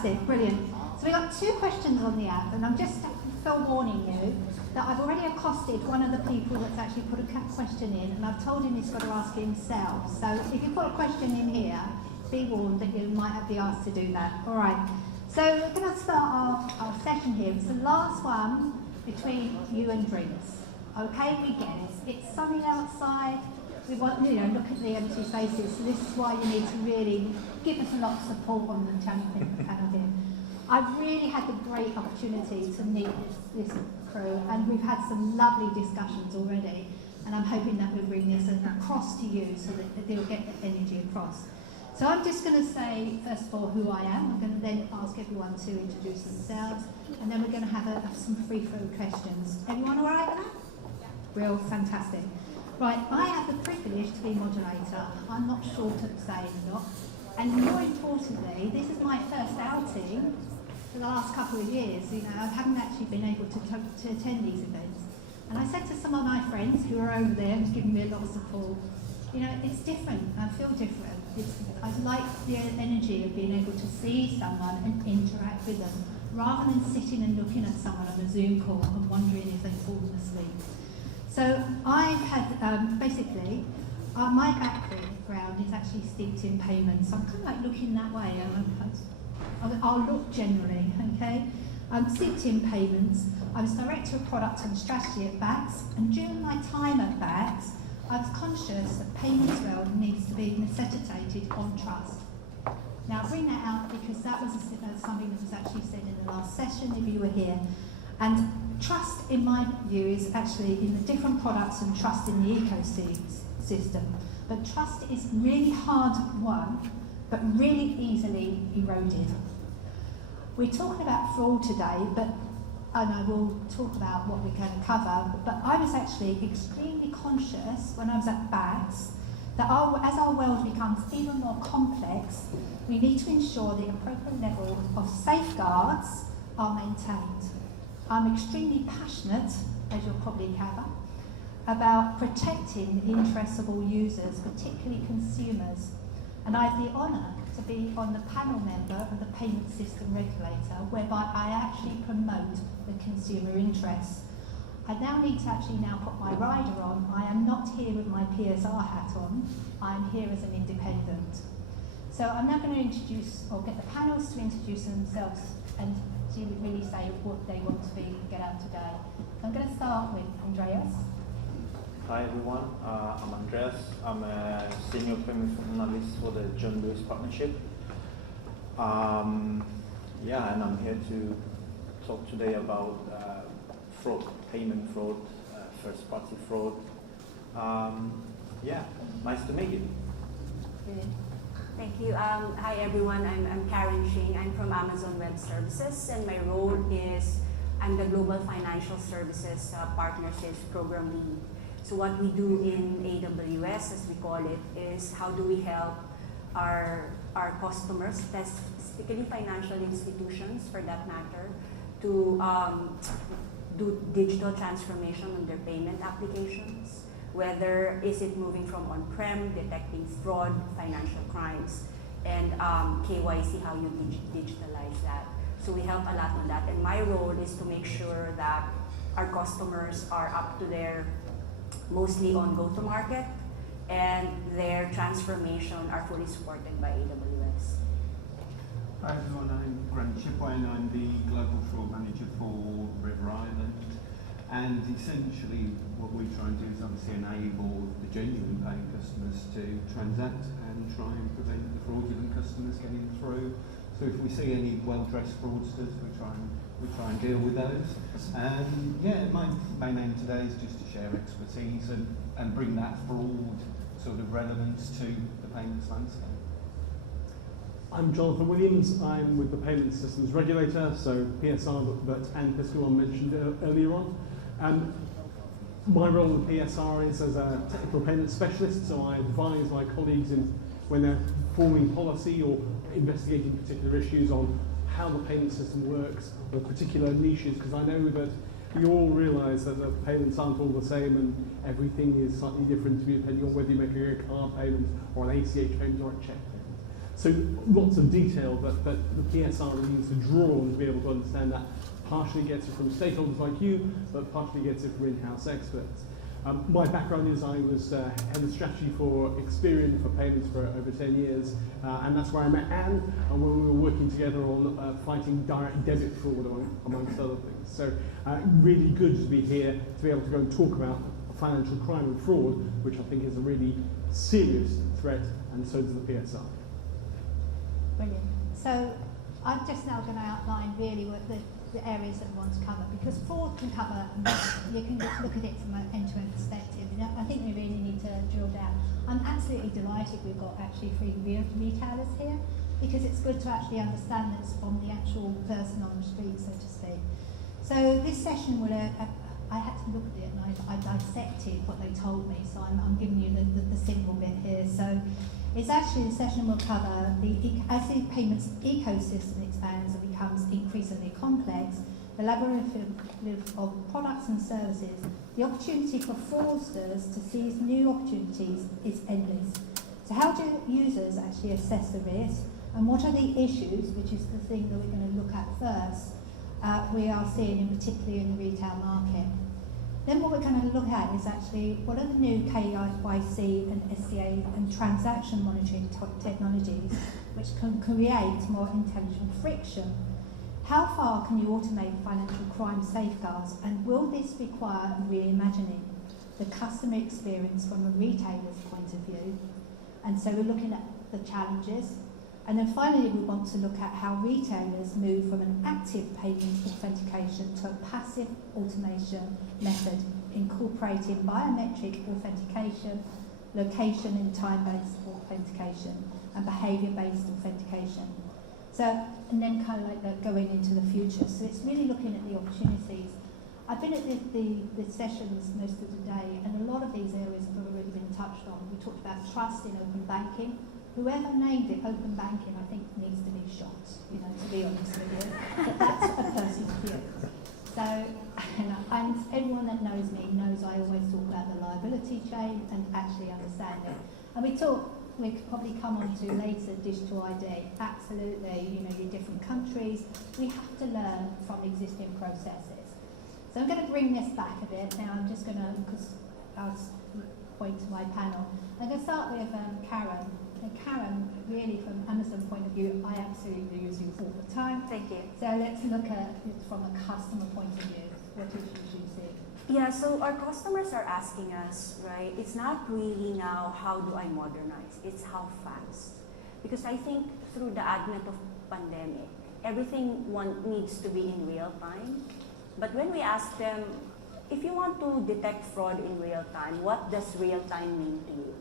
Fantastic, brilliant. So we've got 2 questions on the app, and I'm just forewarning you that I've already accosted one of the people that's actually put a question in, and I've told him he's got to ask it himself. So if you put a question in here, be warned that you might have be asked to do that. All right. So we're going to start our session here. It's the last one between you and drinks. Okay, we get it. It's sunny outside. We want, look at the empty spaces. So this is why you need to really give us a lot of support on the channel here. I've really had the great opportunity to meet this crew, and we've had some lovely discussions already. And I'm hoping that we'll bring this across to you so that they'll get the energy across. So I'm just going to say, first of all, who I am. I'm going to then ask everyone to introduce themselves, and then we're going to have some free-flow questions. Everyone all right with that? Real fantastic. Right, I have the privilege to be moderator. I'm not short of saying that. And more importantly, this is my first outing for the last couple of years. I haven't actually been able to attend these events. And I said to some of my friends who are over there who's giving me a lot of support, it's different. I feel different. I like the energy of being able to see someone and interact with them, rather than sitting and looking at someone on a Zoom call and wondering if they've fallen asleep. So I've had, basically, my background is actually steeped in payments. So I'm kind of like looking that way. I'll look generally, okay? I'm steeped in payments. I was Director of Product and Strategy at BACS, and during my time at BACS, I was conscious that payments world needs to be necessitated on trust. Now I bring that out because that was something that was actually said in the last session, if you were here. And trust, in my view, is actually in the different products and trust in the ecosystem. But trust is really hard won, but really easily eroded. We're talking about fraud today, and I will talk about what we're going to cover, but I was actually extremely conscious when I was at BACS that as our world becomes even more complex, we need to ensure the appropriate level of safeguards are maintained. I'm extremely passionate, as you'll probably gather, about protecting the interests of all users, particularly consumers. And I have the honour to be on the panel member of the Payment System Regulator, whereby I actually promote the consumer interests. I now need to actually put my rider on. I am not here with my PSR hat on. I am here as an independent. So I'm now going to introduce, or get the panels to introduce themselves and to really say what they want to get out today. So I'm going to start with Andreas. Hi everyone, I'm Andreas. I'm a senior payment analyst for the John Lewis Partnership. And I'm here to talk today about fraud, payment fraud, first-party fraud. Nice to meet you. Brilliant. Thank you. Hi everyone, I'm Karen Shing. I'm from Amazon Web Services, and my role is I'm the Global Financial Services Partnerships Program Lead. So what we do in AWS, as we call it, is how do we help our customers, specifically financial institutions for that matter, to do digital transformation on their payment applications, whether is it moving from on-prem, detecting fraud, financial crimes, and KYC, how you digitalize that. So we help a lot on that, and my role is to make sure that our customers are up to their mostly on go-to-market, and their transformation are fully supported by AWS. Hi everyone, I'm Grant Chipway and I'm the Global Fraud Manager for River Island. And essentially what we try and do is obviously enable the genuine paying customers to transact and try and prevent the fraudulent customers getting through. So if we see any well-dressed fraudsters, we try and deal with those. My main aim today is just to share expertise and bring that fraud sort of relevance to the payments landscape. I'm Jonathan Williams. I'm with the Payment Systems Regulator, so PSR that Anne Piscalon mentioned earlier on. My role in PSR is as a technical payment specialist, so I advise my colleagues when they're forming policy or investigating particular issues on how the payment system works, or particular niches, because I know that we all realise that the payments aren't all the same and everything is slightly different depending on whether you're making a card payment or an ACH payment or a cheque payment. So lots of detail that the PSR needs to draw on to be able to understand that. Partially gets it from stakeholders like you, but partially gets it from in-house experts. My background is I was head of strategy for Experian for payments for over 10 years, and that's where I met Anne, and when we were working together on fighting direct debit fraud, amongst other things. So really good to be here, to be able to go and talk about financial crime and fraud, which I think is a really serious threat, and so does the PSR. Brilliant. So I'm just now going to outline really what the areas that we want to cover, because fraud can cover, you can look at it from an end-to-end perspective. You know, I think we really need to drill down. I'm absolutely delighted we've got actually 3 retailers here, because it's good to actually understand this from the actual person on the street, so to speak. So this session will, I had to look at it and I dissected what they told me, so I'm giving you the simple bit here. So it's actually, the session will cover as the payments ecosystem expands and becomes increasingly complex, the labyrinth of products and services, the opportunity for fraudsters to seize new opportunities is endless. So how do users actually assess the risk, and what are the issues, which is the thing that we're going to look at first, we are seeing particularly in the retail market. Then what we're going to look at is actually what are the new KYC and SCA and transaction monitoring technologies which can create more intelligent friction. How far can you automate financial crime safeguards, and will this require reimagining the customer experience from a retailer's point of view? And so we're looking at the challenges. And then finally, we want to look at how retailers move from an active payment authentication to a passive automation method, incorporating biometric authentication, location and time-based authentication, and behaviour-based authentication. So, and then kind of like going into the future. So it's really looking at the opportunities. I've been at the sessions most of the day, and a lot of these areas have already been touched on. We talked about trust in open banking. Whoever named it open banking, I think, needs to be shot, you know, to be honest with you. But that's a personal view. So, and everyone that knows me knows I always talk about the liability chain and actually understand it. And we could probably come on to later digital ID. Absolutely, you know, your different countries. We have to learn from existing processes. So I'm going to bring this back a bit. Now I'm just going to, because I'll point to my panel. I'm going to start with Karen. And Karen, really from Amazon point of view, I absolutely use you all the time. Thank you. So let's look at it from a customer point of view. What issues you see? Yeah, so our customers are asking us, right, it's not really now how do I modernize, it's how fast. Because I think through the advent of pandemic, everything needs to be in real time. But when we ask them, if you want to detect fraud in real time, what does real time mean to you?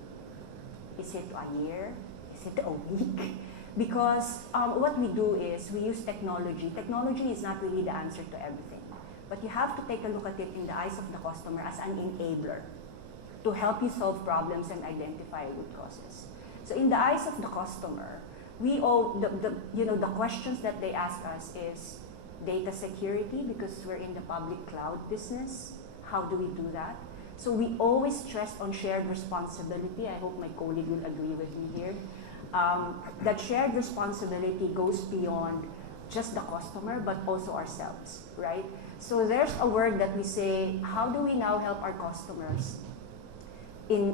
Is it a year? Is it a week? Because what we do is we use technology. Technology is not really the answer to everything. But you have to take a look at it in the eyes of the customer as an enabler to help you solve problems and identify root causes. So in the eyes of the customer, we all, the questions that they ask us is data security, because we're in the public cloud business. How do we do that? So we always stress on shared responsibility. I hope my colleague will agree with me here. That shared responsibility goes beyond just the customer, but also ourselves, right? So there's a word that we say, how do we now help our customers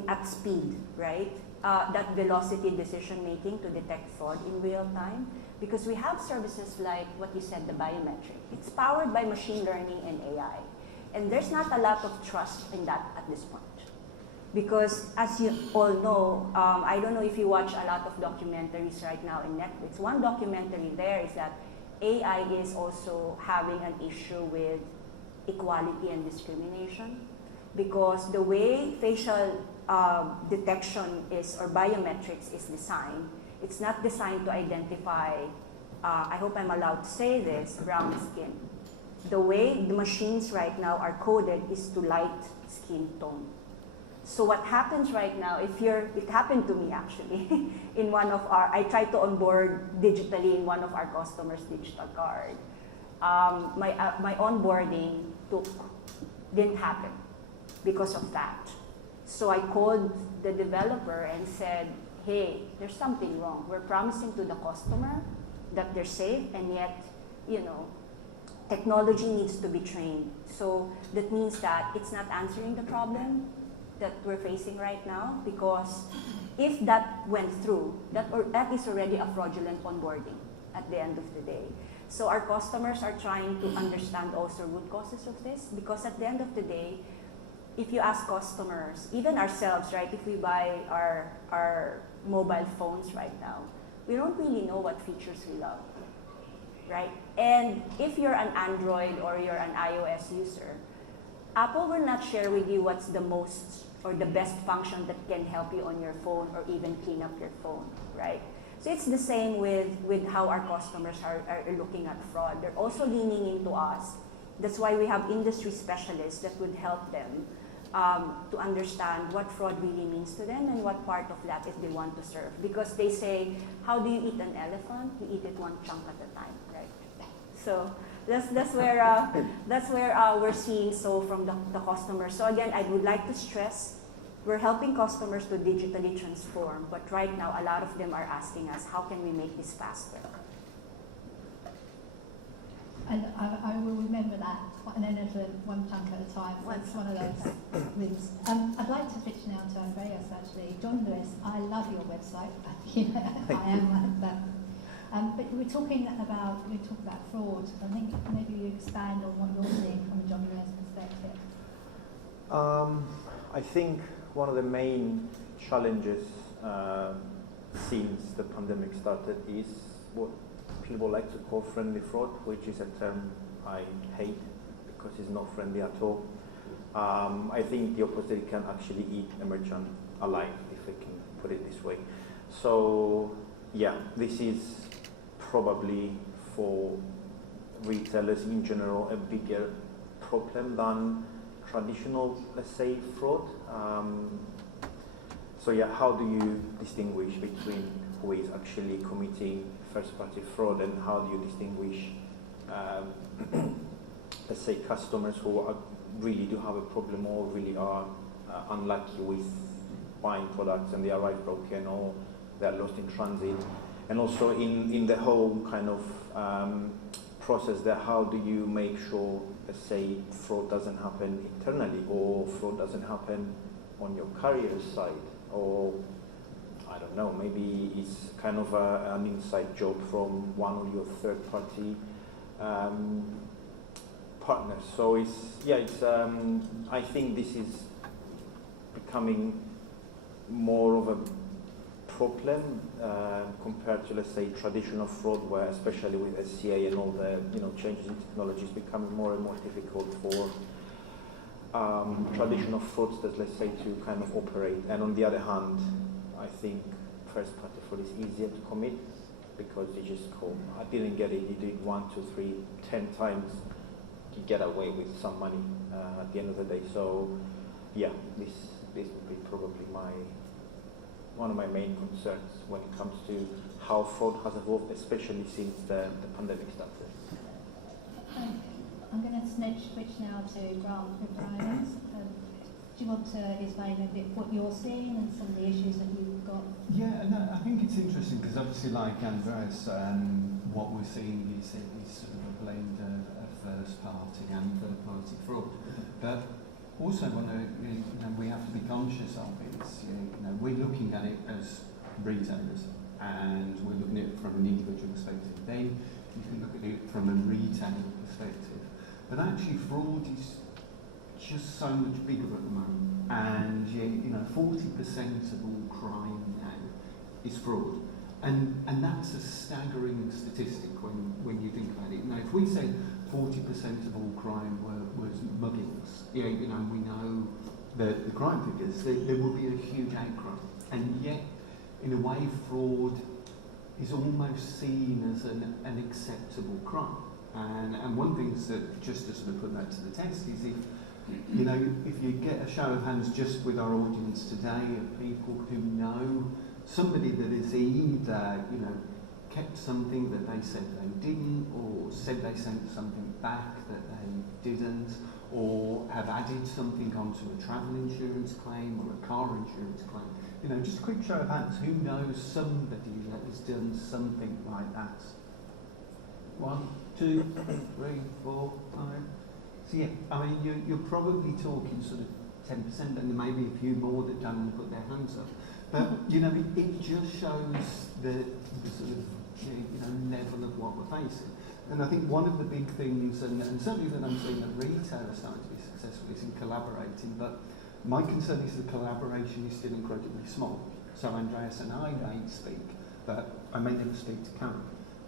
at speed, right? That velocity decision making to detect fraud in real time. Because we have services like what you said, the biometric. It's powered by machine learning and AI. And there's not a lot of trust in that at this point. Because as you all know, I don't know if you watch a lot of documentaries right now in Netflix. One documentary there is that AI is also having an issue with equality and discrimination. Because the way facial detection is, or biometrics is designed, it's not designed to identify, I hope I'm allowed to say this, brown skin. The way the machines right now are coded is to light skin tone. So what happens right now, it happened to me actually, in one of I tried to onboard digitally in one of our customers' digital card. My onboarding didn't happen because of that. So I called the developer and said, hey, there's something wrong. We're promising to the customer that they're safe, and yet, technology needs to be trained. So that means that it's not answering the problem that we're facing right now, because if that went through, that is already a fraudulent onboarding at the end of the day. So our customers are trying to understand also root causes of this, because at the end of the day, if you ask customers, even ourselves, right, if we buy our mobile phones right now, we don't really know what features we love, right? And if you're an Android or you're an iOS user, Apple will not share with you what's the most or the best function that can help you on your phone or even clean up your phone, right? So it's the same with how our customers are looking at fraud. They're also leaning into us. That's why we have industry specialists that would help them to understand what fraud really means to them and what part of that if they want to serve. Because they say, how do you eat an elephant? You eat it one chunk at a time, right? So that's where we're seeing so from the customers. So again, I would like to stress, we're helping customers to digitally transform, but right now a lot of them are asking us, how can we make this faster? And I will remember that, and then there's one chunk at a time. That's one of those wins. I'd like to switch now to Andreas, actually. John Lewis, I love your website. I am like that. But we talk about fraud. I think maybe you expand on what you're seeing from a John Lewis perspective. I think one of the main challenges since the pandemic started is what people like to call friendly fraud, which is a term I hate because it's not friendly at all. I think the opposite can actually eat a merchant alive, if I can put it this way. So yeah, this is probably for retailers in general a bigger problem than traditional, let's say, fraud. So yeah, how do you distinguish between who is actually committing first-party fraud and how do you distinguish, let's say, customers who really do have a problem or really are unlucky with buying products and they arrive broken or they're lost in transit? And also in the whole kind of process there, how do you make sure, let's say, fraud doesn't happen internally or fraud doesn't happen on your carrier's side? Or, I don't know, maybe it's kind of an inside job from one of your third-party partners. So I think this is becoming more of a problem compared to, let's say, traditional fraud, where especially with SCA and all the changes in technology, is becoming more and more difficult for traditional fraudsters, let's say, to kind of operate. And on the other hand, I think first-party fraud is easier to commit because you just call, I didn't get it, you do it 1, 2, 3, 10 times, you get away with some money at the end of the day. So yeah, this would be probably one of my main concerns when it comes to how fraud has evolved, especially since the pandemic started. I'm going to switch now to Grant O'Brien. Do you want to explain a bit what you're seeing and some of the issues that you've got? Yeah, no, I think it's interesting because obviously, like Andreas, what we're seeing is sort of a blend of first-party and third-party fraud. But also, we have to be conscious of it. We're looking at it as retailers, and we're looking at it from an individual perspective. Then you can look at it from a retail perspective. But actually, fraud is just so much bigger at the moment, and 40% of all crime now is fraud, and that's a staggering statistic when you think about it. Now, if we say 40% of all crime was muggings, we know the crime figures, there will be a huge outcry, and yet, in a way, fraud is almost seen as an acceptable crime. And one thing that, just to sort of put that to the test, is if you get a show of hands just with our audience today of people who know somebody that has either, kept something that they said they didn't, or said they sent something back that they didn't, or have added something onto a travel insurance claim or a car insurance claim. You know, just a quick show of hands. Who knows somebody that has done something like that? 1, 2, 3, 4, 5. So yeah, I mean, you're probably talking sort of 10%, and there may be a few more that don't put their hands up. But you know, it just shows the sort of level of what we're facing. And I think one of the big things, and certainly that I'm seeing that retail are starting to be successful, is in collaborating. But my concern is the collaboration is still incredibly small. So Andreas and I may speak, but I may never speak to Karen.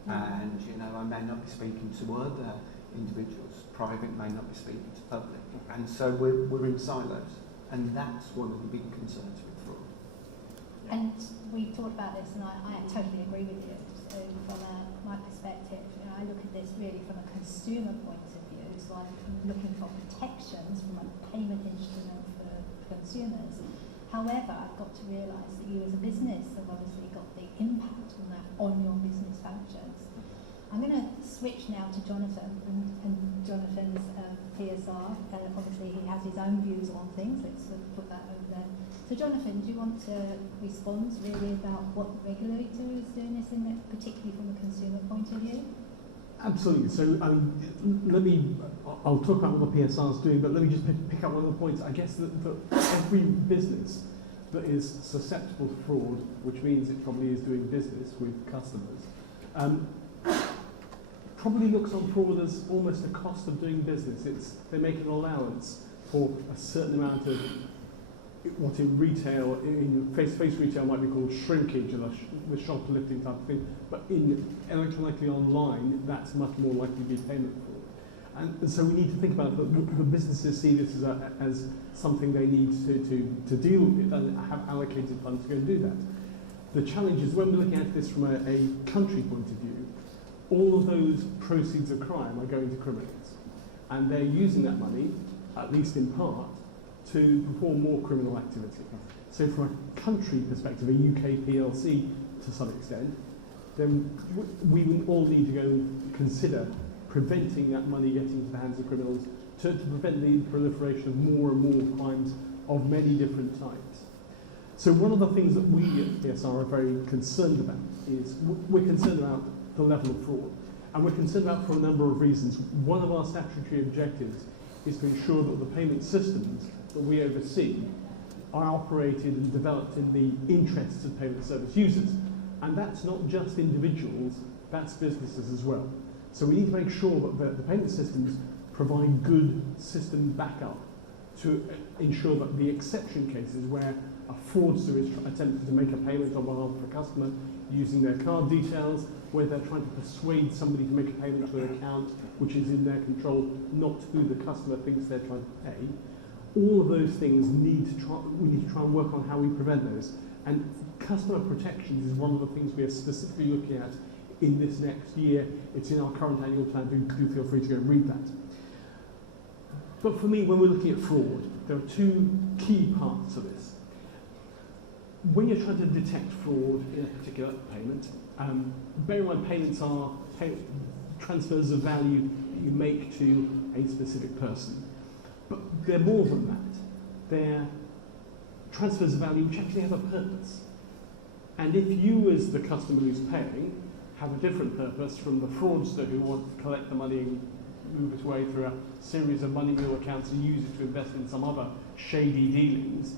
And you know, I may not be speaking to other individuals. Private may not be speaking to public. And so we're in silos. And that's one of the big concerns with fraud. And we talked about this, and I totally agree with you. So from my perspective, I look at this really from a consumer point of view. So I'm looking for protections from a payment instrument for consumers. However, I've got to realise that you as a business have obviously got the impact on that on your business functions. I'm going to switch now to Jonathan and Jonathan's PSR. Obviously, he has his own views on things. Let's put that over there. So, Jonathan, do you want to respond really about what the regulator is doing this in it, particularly from a consumer point of view? Absolutely. So, I'll talk about what the PSR is doing, but let me just pick up one of the points. I guess that every business that is susceptible to fraud, which means it probably is doing business with customers, probably looks on fraud as almost a cost of doing business. They make an allowance for a certain amount of what in retail, in face-to-face retail might be called shrinkage, or the shoplifting type of thing, but in electronically online, that's much more likely to be payment fraud. And so we need to think about that the businesses see this as something they need to deal with and have allocated funds to go and do that. The challenge is when we're looking at this from a country point of view, all of those proceeds of crime are going to criminals. And they're using that money, at least in part, to perform more criminal activity. So from a country perspective, a UK PLC to some extent, then we all need to go and consider preventing that money getting into the hands of criminals to prevent the proliferation of more and more crimes of many different types. So one of the things that we at PSR are very concerned about is we're concerned about the level of fraud. And we're concerned about for a number of reasons. One of our statutory objectives is to ensure that the payment systems that we oversee are operated and developed in the interests of payment service users. And that's not just individuals, that's businesses as well. So we need to make sure that the payment systems provide good system backup to ensure that the exception cases where a fraudster is attempting to make a payment on behalf of a customer using their card details, where they're trying to persuade somebody to make a payment to an account which is in their control, not who the customer thinks they're trying to pay. All of those things we need to try and work on how we prevent those. And customer protections is one of the things we are specifically looking at in this next year. It's in our current annual plan. Do feel free to go and read that. But for me, when we're looking at fraud, there are two key parts of this. When you're trying to detect fraud in a particular payment, bear in mind payments are transfers of value that you make to a specific person. But they're more than that. They're transfers of value which actually have a purpose. And if you, as the customer who's paying, have a different purpose from the fraudster who wants to collect the money and move its way through a series of money wheel accounts and use it to invest in some other shady dealings,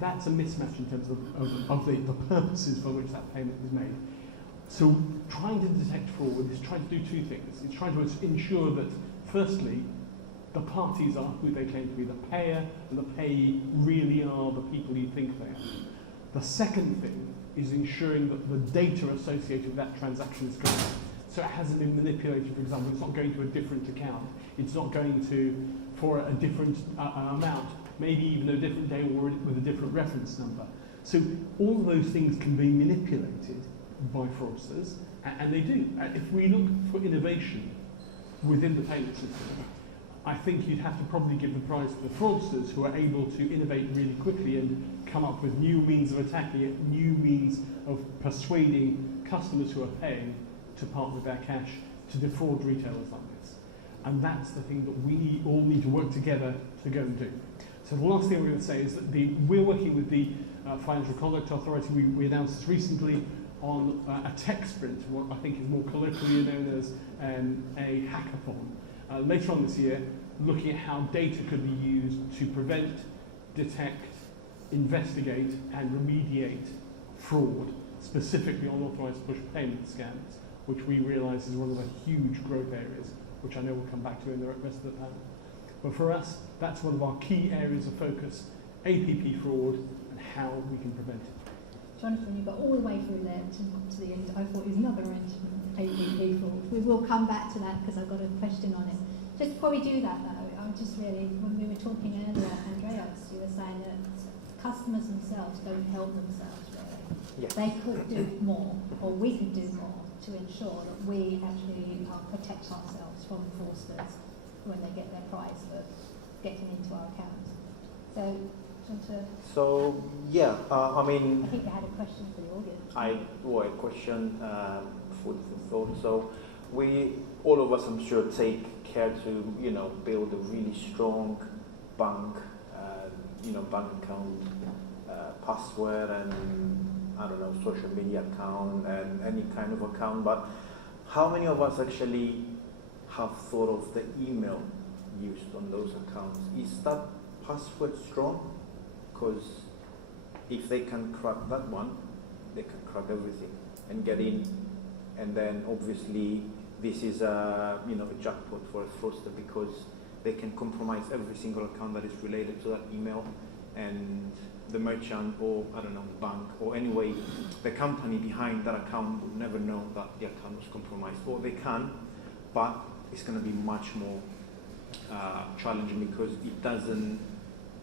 that's a mismatch in terms of the purposes for which that payment is made. So trying to detect fraud is trying to do two things. It's trying to ensure that, firstly, the parties are who they claim to be. The payer and the payee really are the people you think they are. The second thing is ensuring that the data associated with that transaction is correct. So it hasn't been manipulated, for example. It's not going to a different account. It's not going to for a different amount, maybe even a different day or with a different reference number. So all of those things can be manipulated by fraudsters, and they do. If we look for innovation within the payment system, I think you'd have to probably give the prize to the fraudsters who are able to innovate really quickly and come up with new means of attacking it, new means of persuading customers who are paying to part with their cash to defraud retailers like this. And that's the thing that we all need to work together to go and do. So the last thing we're going to say is that we're working with the Financial Conduct Authority. We announced this recently on a tech sprint, what I think is more colloquially known as a hackathon. Later on this year, looking at how data could be used to prevent, detect, investigate and remediate fraud, specifically on authorised push payment scams, which we realise is one of the huge growth areas, which I know we'll come back to in the rest of the panel. But for us, that's one of our key areas of focus, APP fraud and how we can prevent it. Jonathan, you got all the way through there to the end. I thought it was another APP fraud. We will come back to that because I've got a question on it. Just before we do that though, I'm just really, when we were talking earlier, Andreas, you were saying that customers themselves don't help themselves really. Yes. They could do more, or we could do more to ensure that we actually protect ourselves from fraudsters when they get their prize for getting into our account. So, do you want to? So, yeah, I mean, I think you had a question for the audience. a question, food for thought. So, all of us, I'm sure, take care to, build a really strong bank, bank account, password, and I don't know, social media account, and any kind of account. But how many of us actually have thought of the email used on those accounts? Is that password strong? Because if they can crack that one, they can crack everything and get in. And then obviously this is a jackpot for a fraudster because they can compromise every single account that is related to that email, and the merchant or bank or anyway the company behind that account would never know that the account was compromised, or they can, but it's going to be much more challenging because it doesn't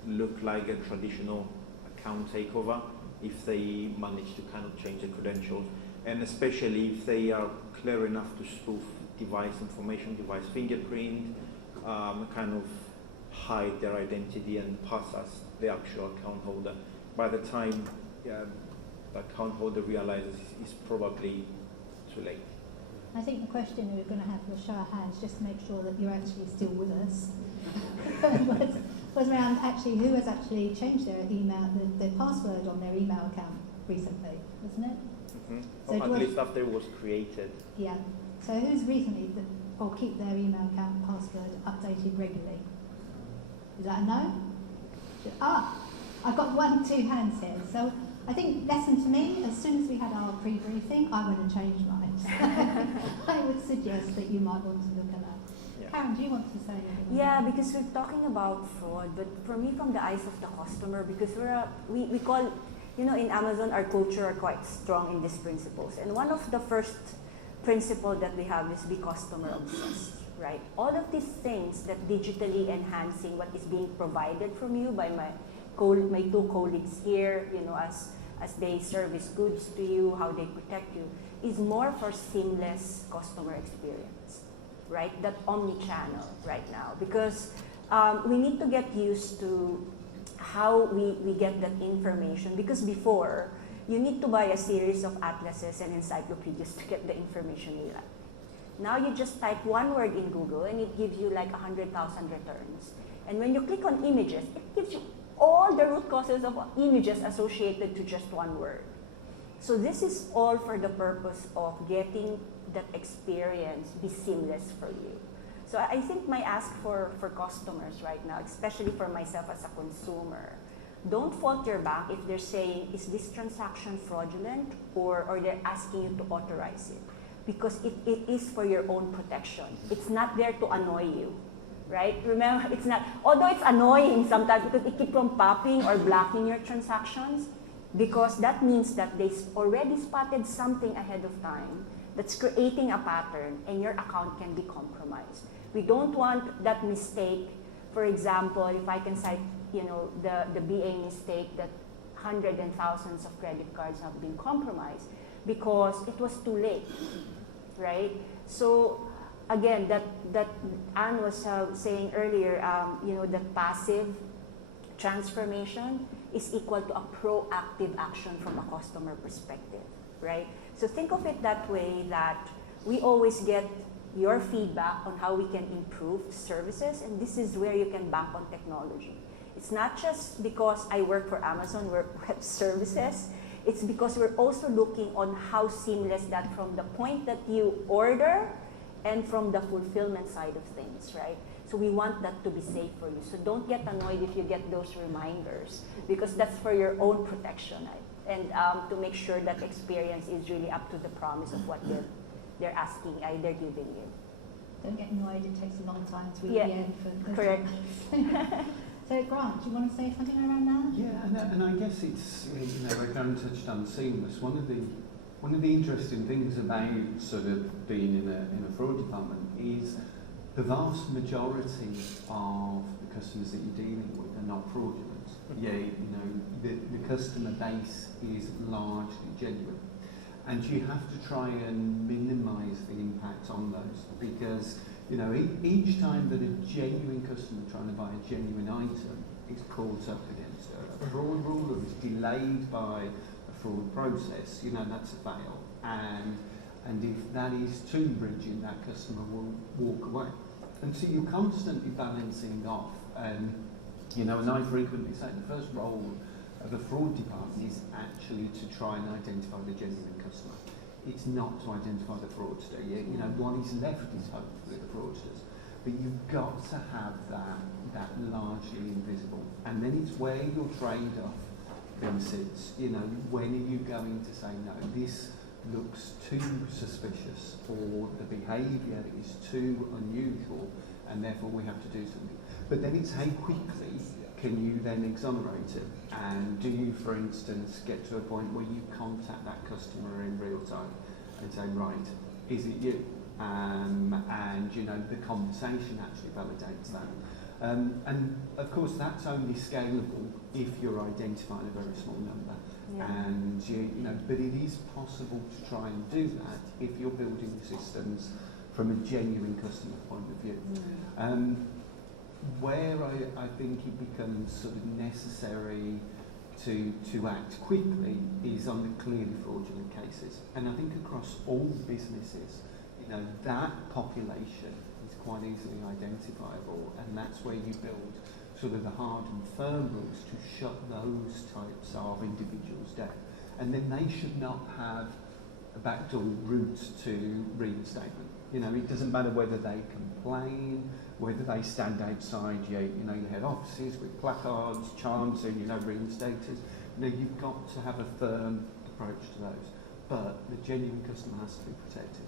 look like a traditional account takeover if they manage to kind of change the credentials, and especially if they are clever enough to spoof device information, device fingerprint, kind of hide their identity and pass us the actual account holder. By the time the account holder realizes, it's probably too late. I think the question we're going to have for show of hands, just to make sure that you're actually still with us, was around actually who has actually changed their email, their password on their email account recently, wasn't it? Mm-hmm. So or at least after it was created. Yeah. So who's recently or keep their email account password updated regularly? Is that a no? I've got 2 hands here. So I think lesson to me, as soon as we had our pre-briefing, I would have changed mine. I would suggest that you might want to look at that. Yeah. Karen, do you want to say anything? Yeah, because we're talking about fraud, but for me, from the eyes of the customer, because we call, in Amazon, our culture are quite strong in these principles. And one of the first principles that we have is be customer obsessed, right? All of these things that digitally enhancing what is being provided from you by my 2 colleagues here, as they service goods to you, how they protect you, is more for seamless customer experience, right? That omni-channel right now, because we need to get used to how we get that information, because before, you need to buy a series of atlases and encyclopedias to get the information you like. Now you just type one word in Google and it gives you like 100,000 returns. And when you click on images, it gives you all the root causes of images associated to just one word. So this is all for the purpose of getting that experience be seamless for you. So I think my ask for customers right now, especially for myself as a consumer, don't fault your bank if they're saying, is this transaction fraudulent, or they're asking you to authorize it. Because it is for your own protection. It's not there to annoy you, right? Remember, it's not, although it's annoying sometimes because it keeps on popping or blocking your transactions, because that means that they already spotted something ahead of time that's creating a pattern and your account can be compromised. We don't want that mistake. For example, if I can cite, the BA mistake that hundreds and thousands of credit cards have been compromised because it was too late, right? So again, that Anne was saying earlier, that passive transformation is equal to a proactive action from a customer perspective, right? So think of it that way, that we always get your feedback on how we can improve services, and this is where you can bank on technology. It's not just because I work for Amazon Web Services, it's because we're also looking on how seamless that from the point that you order and from the fulfillment side of things, right? So we want that to be safe for you. So don't get annoyed if you get those reminders, because that's for your own protection, right? And to make sure that experience is really up to the promise of what they're asking, they're giving you. Don't get annoyed, it takes a long time to read Yeah, the end for correct. So Grant, do you want to say something around that? Yeah, and I guess it's, like Aaron touched on seamless. One of the interesting things about sort of being in a fraud department is the vast majority of the customers that you're dealing with are not fraudulent. Yeah, the customer base is largely genuine, and you have to try and minimise the impact on those, because each time that a genuine customer trying to buy a genuine item is caught up against a fraud rule or is delayed by a fraud process, that's a fail. And if that is too bridging, that customer will walk away. And so you're constantly balancing off. And I frequently say the first role of a fraud department is actually to try and identify the genuine customer. It's not to identify the fraudster. What is left is hopefully the fraudsters. But you've got to have that largely invisible. And then it's where your trade-off then sits. When are you going to say, no, this looks too suspicious, or the behaviour is too unusual, and therefore we have to do something. But then it's how quickly can you then exonerate it? And do you, for instance, get to a point where you contact that customer in real time and say, right, is it you? And the conversation actually validates that. And of course, that's only scalable if you're identifying a very small number. Yeah. And but it is possible to try and do that if you're building systems from a genuine customer point of view. Where I think it becomes sort of necessary to act quickly is on the clearly fraudulent cases. And I think across all businesses, that population is quite easily identifiable, and that's where you build sort of the hard and firm rules to shut those types of individuals down. And then they should not have a backdoor route to reinstatement. It doesn't matter whether they complain, whether they stand outside your head offices with placards, chanting, reinstators. You've got to have a firm approach to those. But the genuine customer has to be protected.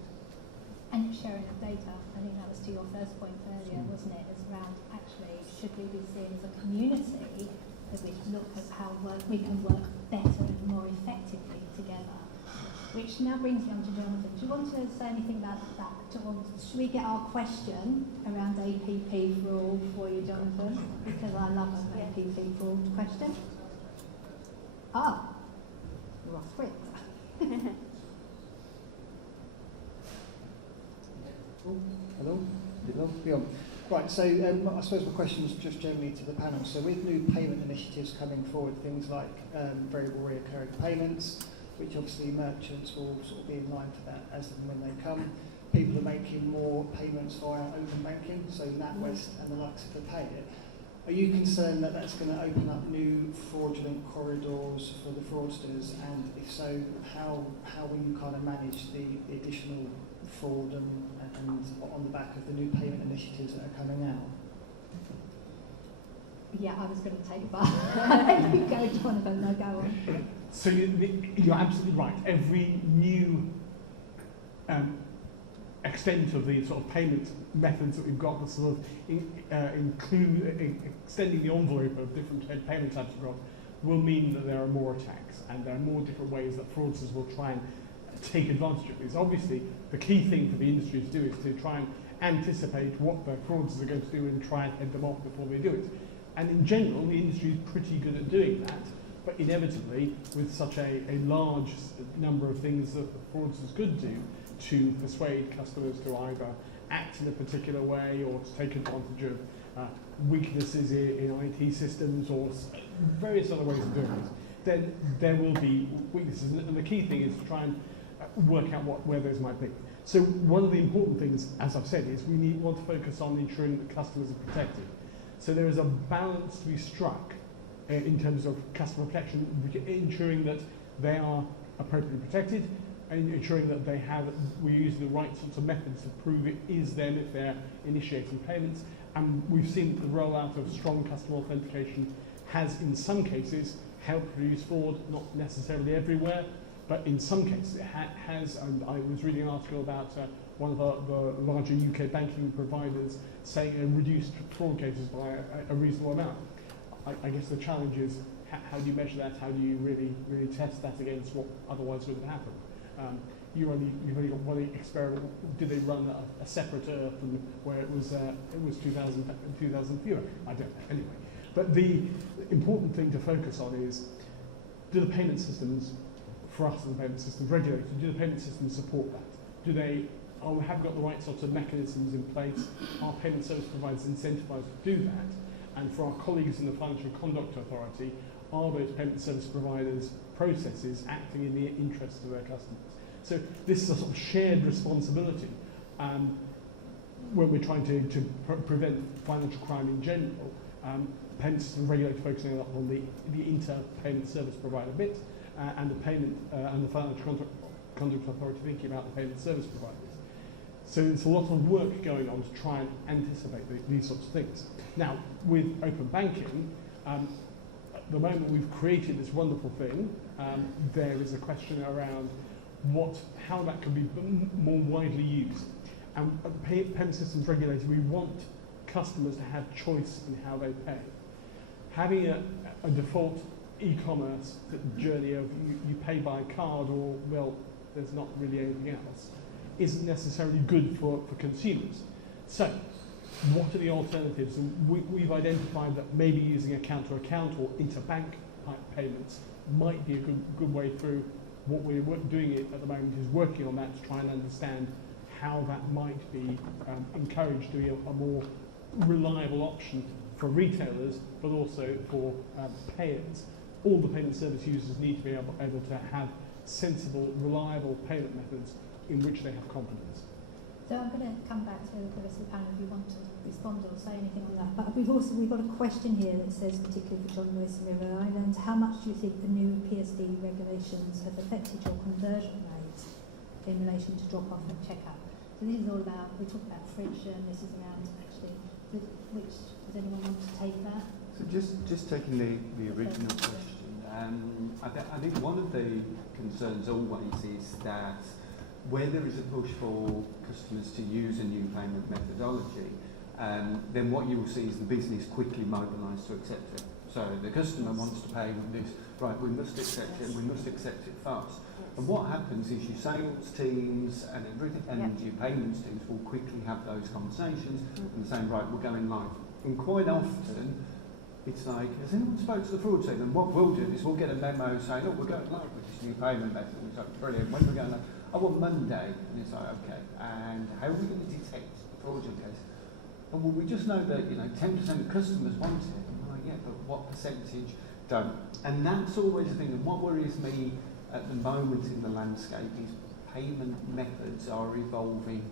And sharing of data, I think that was to your first point earlier, wasn't it? It's around actually, should we be seen as a community that we look at how we can work better and more effectively together? Which now brings me on to Jonathan. Do you want to say anything about that? Should we get our question around APP fraud for you, Jonathan? Because I love an APP fraud question. You're off script. Hello? Yeah. Right, so I suppose my question is just generally to the panel. So with new payment initiatives coming forward, things like variable recurring payments, which obviously merchants will sort of be in line for that as and when they come. People are making more payments via open banking, so NatWest and the likes of the Pay It. Are you concerned that that's going to open up new fraudulent corridors for the fraudsters? And if so, how will you kind of manage the additional fraud and on the back of the new payment initiatives that are coming out? Yeah, I was going to take that. You go, Jonathan, no, go on. So you're absolutely right. Every new extent of the sort of payment methods that we've got that sort of include extending the envelope of different payment types we've got will mean that there are more attacks and there are more different ways that fraudsters will try and take advantage of this. Obviously, the key thing for the industry to do is to try and anticipate what the fraudsters are going to do and try and head them off before they do it. And in general, the industry is pretty good at doing that, but inevitably, with such a large number of things that the fraudsters could do to persuade customers to either act in a particular way or to take advantage of weaknesses in IT systems or various other ways of doing this, then there will be weaknesses. And the key thing is to try and work out where those might be. So one of the important things, as I've said, is we want to focus on ensuring that customers are protected. So there is a balance to be struck in terms of customer protection, ensuring that they are appropriately protected, and ensuring that we use the right sorts of methods to prove it is them if they're initiating payments. And we've seen that the rollout of strong customer authentication has, in some cases, helped reduce fraud, not necessarily everywhere, but in some cases it has. And I was reading an article about one of the larger UK banking providers saying it reduced fraud cases by a reasonable amount. I guess the challenge is how do you measure that? How do you really test that against what otherwise would have happened? You've only got one experiment. Did they run a separate from where it was 2,000 fewer? I don't know. Anyway, but the important thing to focus on is, do the payment systems, for us and the payment systems regulators, do the payment systems support that? Do they have got the right sorts of mechanisms in place? Are payment service providers incentivized to do that? And for our colleagues in the Financial Conduct Authority, are those payment service providers' processes acting in the interests of their customers? So this is a sort of shared responsibility when we're trying to prevent financial crime in general. Payment system regulator focusing on the inter-payment service provider bit, and the payment and the Financial Conduct Authority thinking about the payment service providers. So there's a lot of work going on to try and anticipate these sorts of things. Now, with open banking, at the moment we've created this wonderful thing, there is a question around how that can be more widely used. And payment systems regulator, we want customers to have choice in how they pay. Having a default e-commerce journey of you pay by card or, well, there's not really anything else, isn't necessarily good for consumers. So, what are the alternatives? And we've identified that maybe using account-to-account or interbank type payments might be a good way through. What we're doing at the moment is working on that to try and understand how that might be encouraged to be a more reliable option for retailers, but also for payers. All the payment service users need to be able to have sensible, reliable payment methods in which they have confidence. So I'm going to come back to the rest of the panel if you want to respond or say anything on that. But we've got a question here that says, particularly for John Lewis and River Island, how much do you think the new PSD regulations have affected your conversion rates in relation to drop-off and checkout? So this is all about, we talk about friction, this is around actually, does anyone want to take that? So just taking the original question, I think one of the concerns always is that where there is a push for customers to use a new payment methodology, then what you will see is the business quickly mobilise to accept it. So the customer wants to pay with this, right, we must accept it, and we must accept it fast. And what happens is your sales teams and everything, and your payments teams will quickly have those conversations and saying, right, we're going live. And quite often, it's like, has anyone spoke to the fraud team? And what we'll do is we'll get a memo saying, look, we're going live with this new payment method. And it's like, brilliant, when are we going live? Oh, on Monday. And it's like, okay, and how are we going to detect the fraudulent case? Oh, well, we just know that, 10% of customers want it. And we're like, yeah, but what percentage don't? And that's always the thing. And what worries me at the moment in the landscape is payment methods are evolving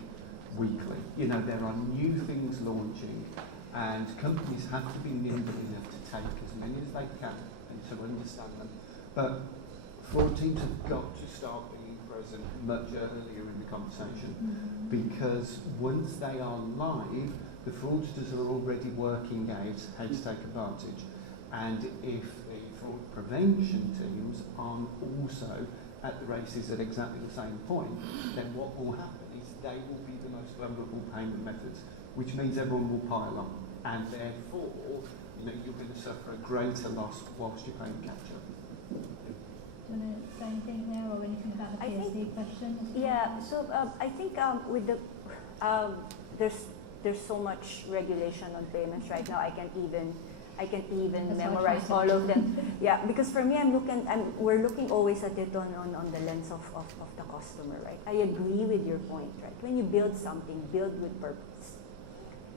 weekly. There are new things launching, and companies have to be nimble enough to take as many as they can and to understand them. But fraud teams have got to start being present much earlier in the conversation, because once they are live, the fraudsters are already working out how to take advantage. And if the fraud prevention teams aren't also at the races at exactly the same point, then what will happen is they will be the most vulnerable payment methods, which means everyone will pile on, and therefore you're going to suffer a greater loss whilst you're playing catch up. Do you want to say anything there or anything about the PSD question? Yeah, so I think with the there's so much regulation on payments right now. I can't even memorize all of them. Yeah, because for me, we're looking always at it on the lens of the customer, right? I agree with your point, right? When you build something, build with purpose.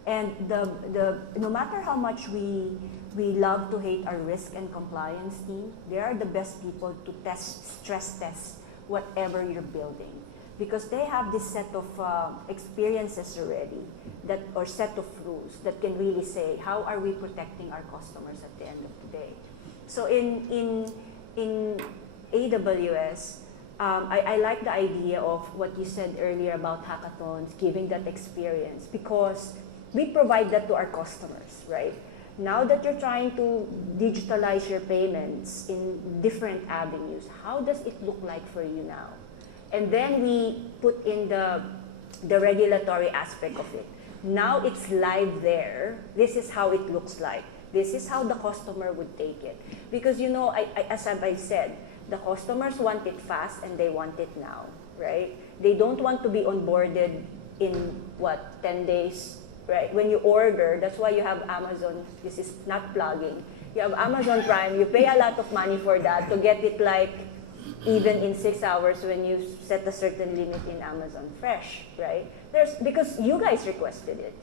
And no matter how much we love to hate our risk and compliance team, they are the best people to stress test whatever you're building. because they have this set of experiences already, or set of rules that can really say, how are we protecting our customers at the end of the day? So in AWS, I like the idea of what you said earlier about hackathons, giving that experience, because we provide that to our customers, right? Now that you're trying to digitalize your payments in different avenues, how does it look like for you now? And then we put in the regulatory aspect of it. Now it's live there. This is how it looks like. This is how the customer would take it. Because, you know, as I said, the customers want it fast and they want it now, right? They don't want to be onboarded in, 10 days, right? When you order, that's why you have Amazon. This is not plugging. You have Amazon Prime. You pay a lot of money for that to get it like even in 6 hours when you set a certain limit in Amazon Fresh, right? Because you guys requested it.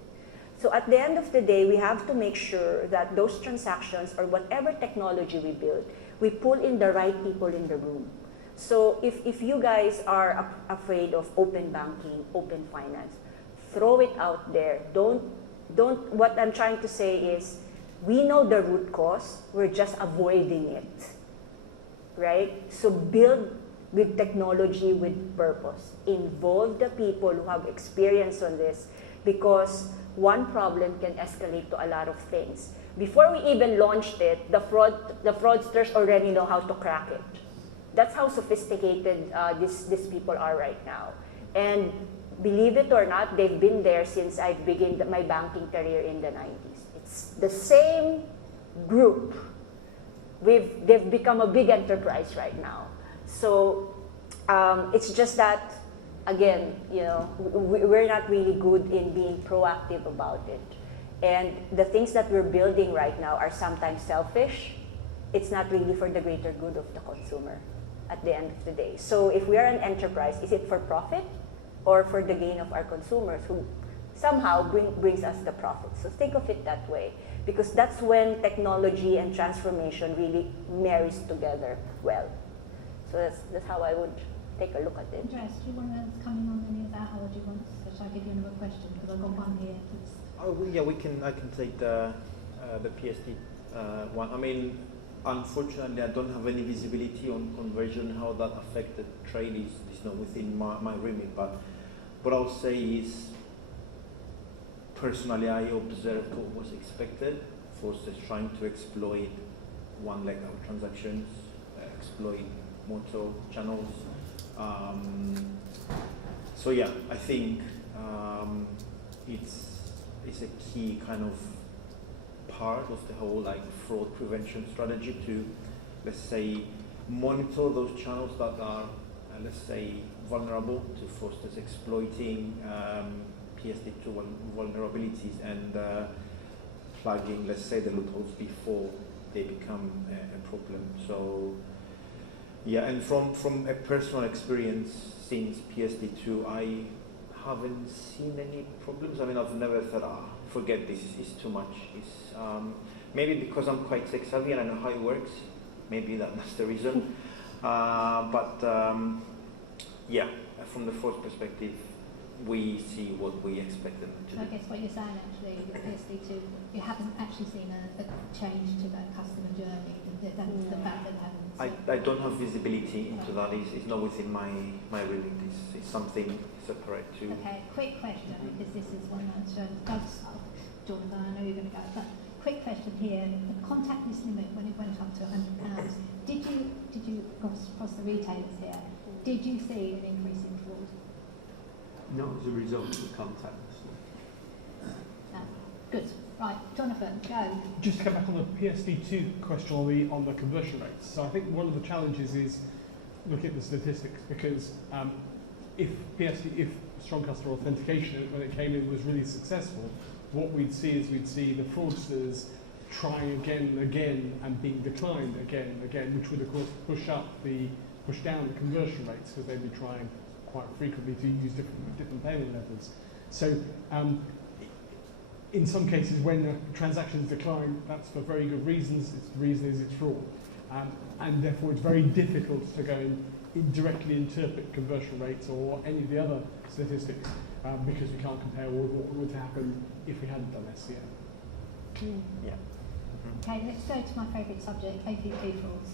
So at the end of the day, we have to make sure that those transactions or whatever technology we build, we pull in the right people in the room. So if you guys are afraid of open banking, open finance, throw it out there. What I'm trying to say is, we know the root cause, we're just avoiding it, right? So build with technology with purpose. Involve the people who have experience on this, because one problem can escalate to a lot of things. Before we even launched it, the fraudsters already know how to crack it. That's how sophisticated these people are right now. And believe it or not, they've been there since I began my banking career in the 90s. It's the same group. They've become a big enterprise right now. So it's just that, again, you know, we're not really good in being proactive about it. And the things that we're building right now are sometimes selfish. It's not really for the greater good of the consumer at the end of the day. So if we are an enterprise, is it for profit or for the gain of our consumers who somehow brings us the profit? So think of it that way, because that's when technology and transformation really marries together well. So that's how I would take a look at it. Andreas, do you want to come in on any of that, or do you want? Shall I give you another question? Because I've got one here. Oh yeah, I can take the PSD one. I mean, unfortunately, I don't have any visibility on conversion, how that affected trade is not within my remit. But what I'll say is, personally, I observed what was expected. Fraudsters trying to exploit one-leg out transactions, exploit motor channels. So yeah, I think it's a key kind of part of the whole like fraud prevention strategy to, let's say, monitor those channels that are, let's say, vulnerable to fraudsters exploiting PSD2 vulnerabilities and plugging, let's say, the loopholes before they become a problem. So yeah, and from a personal experience since PSD2, I haven't seen any problems. I mean, I've never thought, forget this, it's too much. It's maybe because I'm quite tech savvy and I know how it works. Maybe that's the reason. Yeah, from the fraud perspective, we see what we expect them to do. I guess what you're saying actually, with PSD2, you haven't actually seen a change to that customer journey. That's the fact that happens. I don't have visibility into that. It's not within my remit. It's something separate to. Okay, quick question, because this is one that's Jonathan, I know you're going to go. But quick question here: the contactless limit when it went up to £100, did you across the retailers here? Did you see an increase in fraud? Not as a result of the contactless. No. Good. Right, Jonathan, go. Just to come back on the PSD2 question on the conversion rates. So I think one of the challenges is looking at the statistics, because if strong customer authentication when it came in was really successful, what we'd see is the fraudsters trying again and again and being declined again and again, which would of course push down the conversion rates, because they'd be trying quite frequently to use different payment methods. So in some cases, when transactions decline, that's for very good reasons. The reason is it's fraud. And therefore it's very difficult to go and directly interpret conversion rates or any of the other statistics because we can't compare with what would happen if we hadn't done SEO. Yeah. Okay, let's go to my favourite subject, APP frauds.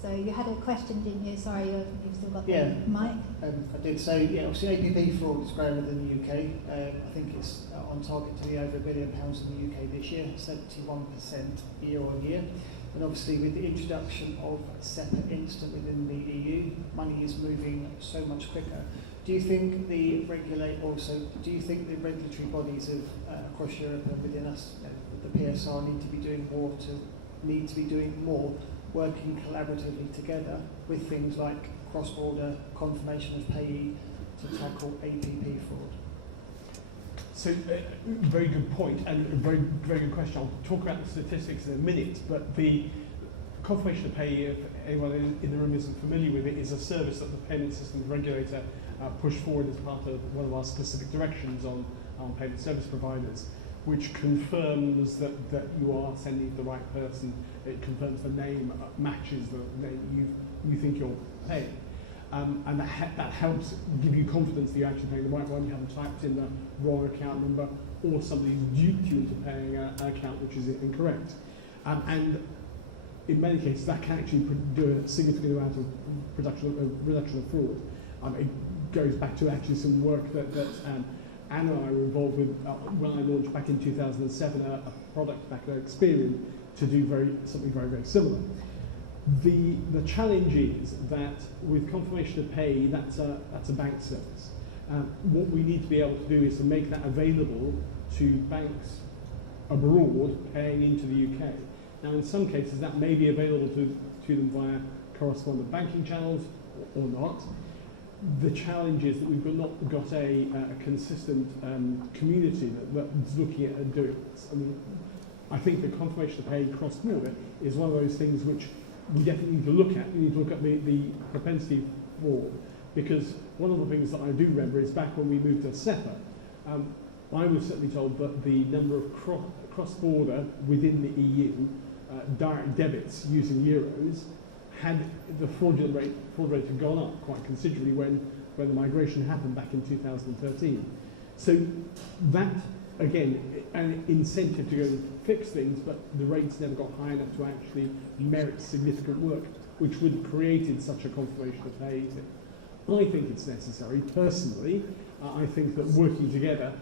So you had a question, didn't you? Sorry, you've still got the mic. I did. So, yeah, obviously APP fraud is growing within the UK. I think it's on target to be over £1 billion in the UK this year, 71% year on year. And obviously with the introduction of SEPA Instant within the EU, money is moving so much quicker. Do you think the regulatory bodies of across Europe and within us, the PSR, need to be doing more working collaboratively together with things like cross-border confirmation of payee to tackle APP fraud? So, very good point and a very, very good question. I'll talk about the statistics in a minute, but the confirmation of payee, if anyone in the room isn't familiar with it, is a service that the payment systems regulator pushed forward as part of one of our specific directions on payment service providers, which confirms that you are sending the right person. It confirms the name matches the name you think you're paying. And that helps give you confidence that you're actually paying the right one. You haven't typed in the wrong account number, or somebody's duped you into paying an account which is incorrect. And in many cases, that can actually do a significant amount of reduction of fraud. It goes back to actually some work that Anna and I were involved with when I launched back in 2007 a product back at Experian to do something very, very similar. The challenge is that with confirmation of pay, that's a bank service. What we need to be able to do is to make that available to banks abroad paying into the UK. Now, in some cases, that may be available to them via correspondent banking channels or not. The challenge is that we've not got a consistent community that's looking at doing this. I mean, I think the confirmation of pay cross-border is one of those things which we definitely need to look at. We need to look at the propensity for, because one of the things that I do remember is back when we moved to SEPA, I was certainly told that the number of cross-border within the EU direct debits using euros had the fraud rate had gone up quite considerably when the migration happened back in 2013. So that, again, an incentive to go and fix things, but the rates never got high enough to actually merit significant work, which would have created such a confirmation of pay. I think it's necessary, personally. I think that working together,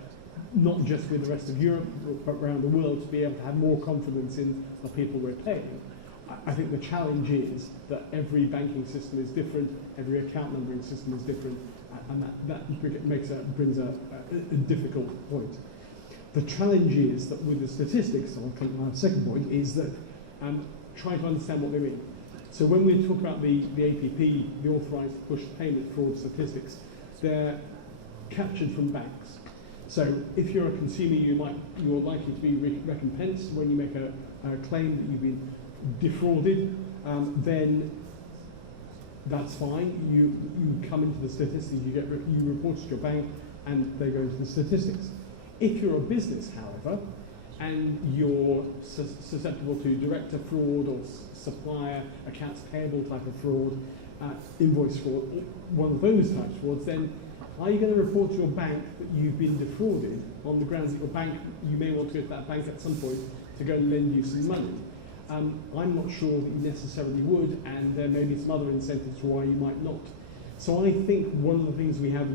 not just with the rest of Europe, but around the world, to be able to have more confidence in the people we're paying. I think the challenge is that every banking system is different, every account numbering system is different, and that brings a difficult point. The challenge is that with the statistics, I'll come to my second point, is that trying to understand what they mean. So when we talk about the APP, the authorised push payment fraud statistics, they're captured from banks. So if you're a consumer, you're likely to be recompensed when you make a claim that you've been defrauded, then that's fine. You come into the statistics, you report it to your bank, and they go into the statistics. If you're a business, however, and you're susceptible to director fraud or supplier, accounts payable type of fraud, invoice fraud, one of those types of frauds, then are you going to report to your bank that you've been defrauded on the grounds that your bank, you may want to go to that bank at some point to go and lend you some money? I'm not sure that you necessarily would, and there may be some other incentives why you might not. So I think one of the things we have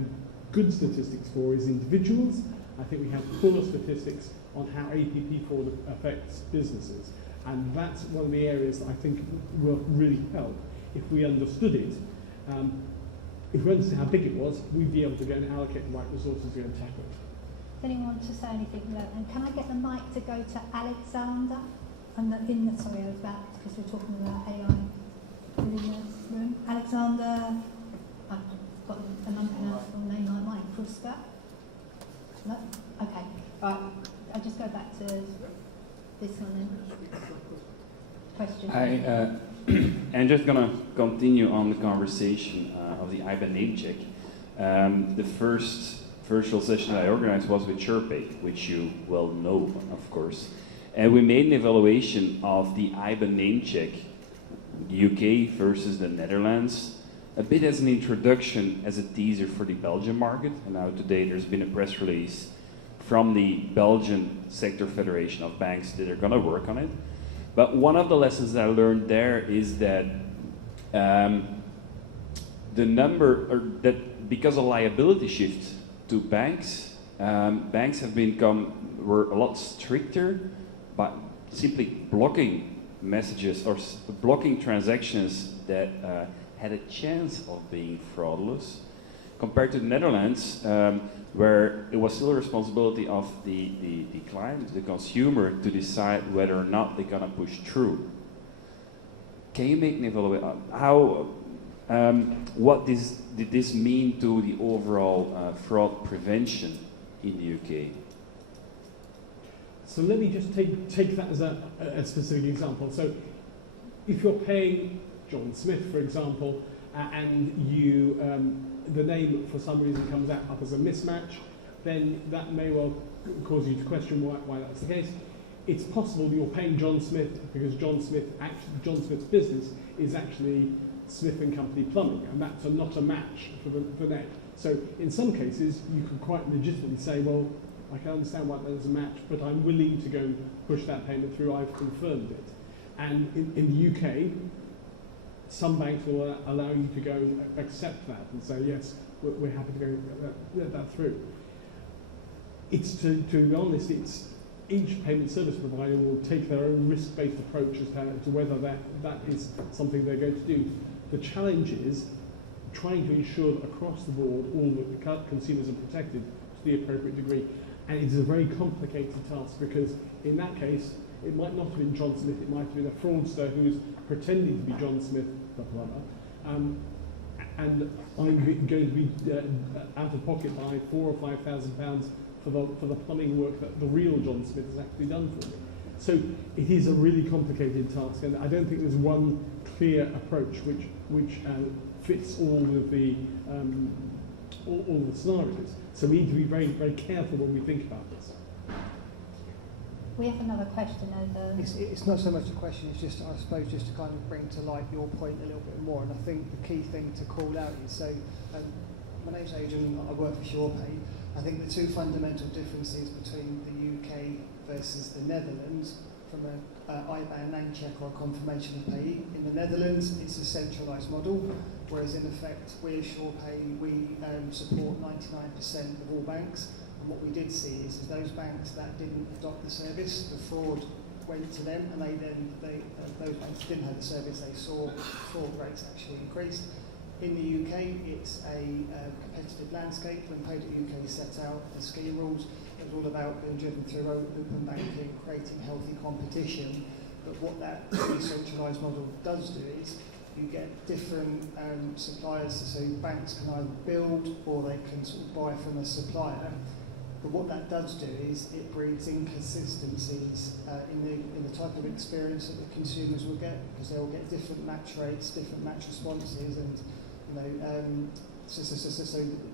good statistics for is individuals. I think we have poor statistics on how APP fraud affects businesses. And that's one of the areas that I think will really help if we understood it. If we understood how big it was, we'd be able to go and allocate the right resources to go and tackle it. Does anyone want to say anything about that? And can I get the mic to go to Alexander? Sorry, I was back because we're talking about AI in the room. Alexander, I've got an unpronounceable name like mine, Kruska. No? Okay. Right. I'll just go back to this one then. Question. I'm just going to continue on the conversation of the IBAN name check. The first virtual session that I organized was with SurePay, which you well know, of course. And we made an evaluation of the IBAN name check, UK versus the Netherlands, a bit as an introduction, as a teaser for the Belgian market. And now today there's been a press release from the Belgian Sector Federation of Banks that are going to work on it. But one of the lessons that I learned there is that that because of liability shift to banks, banks have were a lot stricter by simply blocking messages or blocking transactions that had a chance of being fraudulent, compared to the Netherlands, where it was still a responsibility of the client, the consumer, to decide whether or not they're gonna push through. Can you make an evaluation? How, what did this mean to the overall fraud prevention in the UK? So let me just take that as a specific example. So if you're paying John Smith, for example, and you the name for some reason comes up as a mismatch, then that may well cause you to question why that's the case. It's possible that you're paying John Smith because John Smith's business is actually Smith and Company Plumbing, and that's not a match for the name. So in some cases, you could quite legitimately say, well, I can understand why there's a match, but I'm willing to go and push that payment through. I've confirmed it. And in the UK, some banks will allow you to go and accept that and say, yes, we're happy to go let that through. It's to be honest, it's each payment service provider will take their own risk-based approach as to whether that is something they're going to do. The challenge is trying to ensure that across the board all the consumers are protected to the appropriate degree. And it's a very complicated task because in that case, it might not have been John Smith, it might have been a fraudster who's pretending to be John Smith, the plumber, and I'm going to be out of pocket by £4,000 or £5,000 for the plumbing work that the real John Smith has actually done for me. So it is a really complicated task, and I don't think there's one clear approach which fits all of the scenarios. So we need to be very, very careful when we think about this. We have another question over. It's not so much a question, it's just, I suppose, just to kind of bring to light your point a little bit more. And I think the key thing to call out is, so my name's Adrian, I work for SurePay. I think the two fundamental differences between the UK versus the Netherlands, from an IBAN name check or a confirmation of payee. In the Netherlands, it's a centralised model, whereas in effect, we at SurePay, we support 99% of all banks. And what we did see is those banks that didn't adopt the service, the fraud went to them, and those banks that didn't have the service, they saw fraud rates actually increased. In the UK, it's a competitive landscape. When Payday UK set out the scheme rules, it was all about being driven through open banking, creating healthy competition. But what that decentralised model does do is you get different suppliers, so banks can either build or they can sort of buy from a supplier. But what that does do is it breeds inconsistencies in the type of experience that the consumers will get, because they will get different match rates, different match responses, and so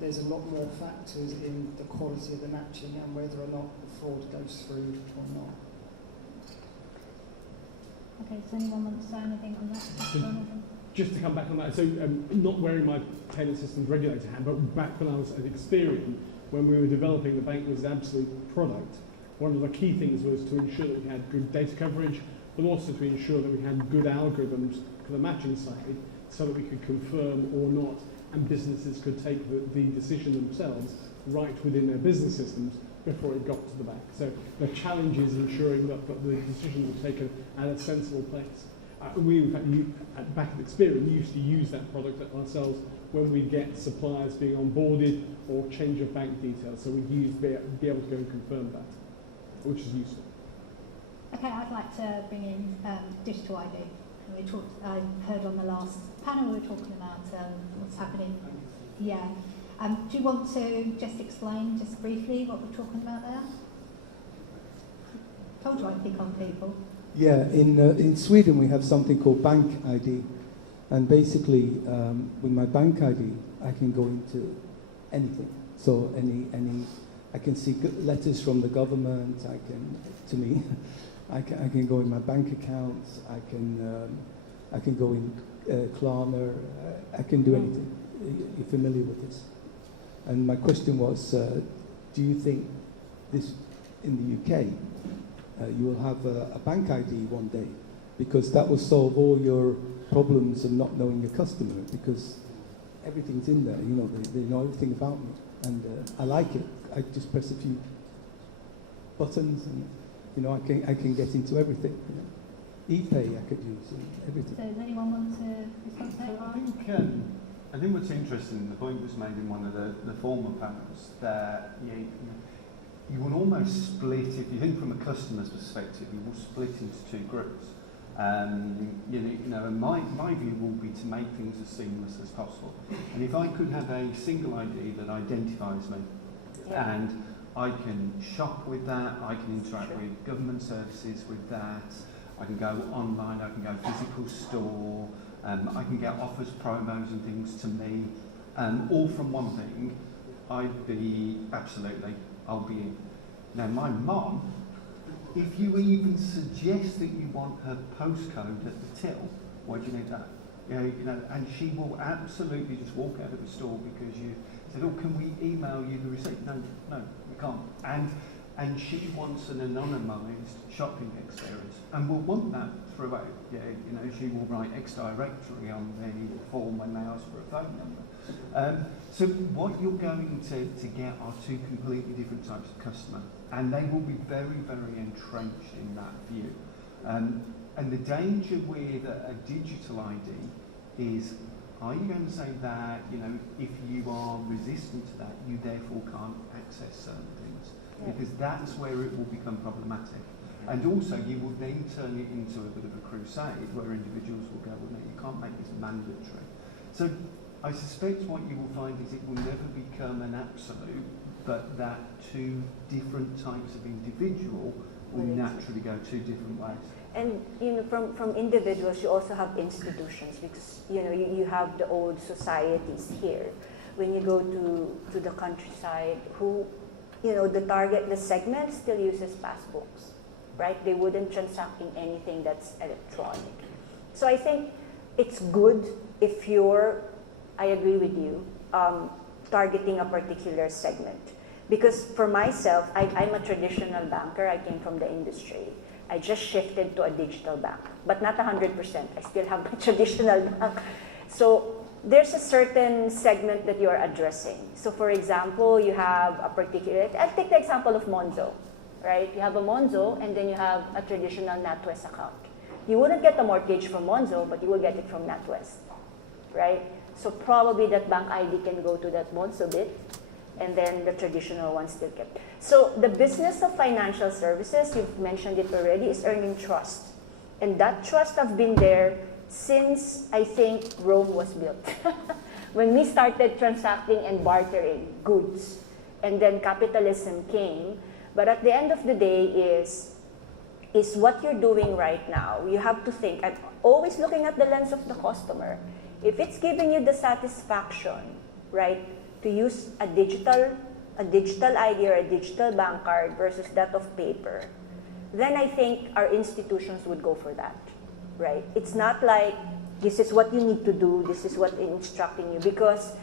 there's a lot more factors in the quality of the matching and whether or not the fraud goes through or not. Okay, does anyone want to say anything on that? Just to come back on that, so not wearing my payment systems regulator hat, but back when I was at Experian, when we were developing the bank was an absolute product, one of the key things was to ensure that we had good data coverage, but also to ensure that we had good algorithms for the matching side, so that we could confirm or not, and businesses could take the decision themselves right within their business systems before it got to the bank. So the challenge is ensuring that the decision was taken at a sensible place. We, in fact, back at Experian, used to use that product ourselves when we get suppliers being onboarded or change of bank details. So we'd be able to go and confirm that, which is useful. Okay, I'd like to bring in digital ID. I heard on the last panel we were talking about what's happening. Yeah. Do you want to just explain, just briefly, what we're talking about there? Told you I'd pick on people. Yeah, in Sweden we have something called bank ID, and basically with my bank ID I can go into anything. So I can see letters from the government. I can go in my bank accounts. I can go in Klarna, I can do anything. You're familiar with this. And my question was, do you think this, in the UK, you will have a bank ID one day? Because that will solve all your problems of not knowing your customer, because everything's in there, you know, they know everything about me. And I like it. I just press a few buttons and, you know, I can get into everything. You know. ePay I could use and everything. So does anyone want to respond to that? I think what's interesting, the point was made in one of the former panels, that you will almost split, if you think from a customer's perspective, you will split into two groups. And my view will be to make things as seamless as possible. And if I could have a single ID that identifies me, and I can shop with that, I can interact with government services with that, I can go online, I can go physical store, I can get offers, promos and things to me, all from one thing, I'd be absolutely, I'll be in. Now my mum, if you even suggest that you want her postcode at the till, why do you need that? And she will absolutely just walk out of the store because you said, oh, can we email you the receipt? No, we can't. And she wants an anonymised shopping experience, and will want that throughout. She will write X directory on the form when they ask for a phone number. So what you're going to get are two completely different types of customer, and they will be very, very entrenched in that view. And the danger with a digital ID is, are you going to say that, if you are resistant to that, you therefore can't access certain things? Because that's where it will become problematic. And also, you will then turn it into a bit of a crusade where individuals will go, well, no, you can't make this mandatory. So I suspect what you will find is it will never become an absolute, but that two different types of individual will naturally go two different ways. And from individuals, you also have institutions, because you have the old societies here. When you go to the countryside, who the segment still uses passbooks, right? They wouldn't transact in anything that's electronic. So I think it's good if I agree with you, targeting a particular segment. Because for myself, I'm a traditional banker. I came from the industry. I just shifted to a digital bank, but not 100%. I still have my traditional bank. So there's a certain segment that you're addressing. So for example, you have a particular, I'll take the example of Monzo, right? You have a Monzo and then you have a traditional NatWest account. You wouldn't get a mortgage from Monzo, but you will get it from NatWest, right? So probably that bank ID can go to that Monzo bit, and then the traditional one still kept. So the business of financial services, you've mentioned it already, is earning trust. And that trust has been there since, I think, Rome was built. When we started transacting and bartering goods, and then capitalism came. But at the end of the day is what you're doing right now. You have to think, I'm always looking at the lens of the customer. If it's giving you the satisfaction, right, to use a digital ID or a digital bank card versus that of paper, then I think our institutions would go for that. Right? It's not like this is what you need to do, this is what I'm instructing you, because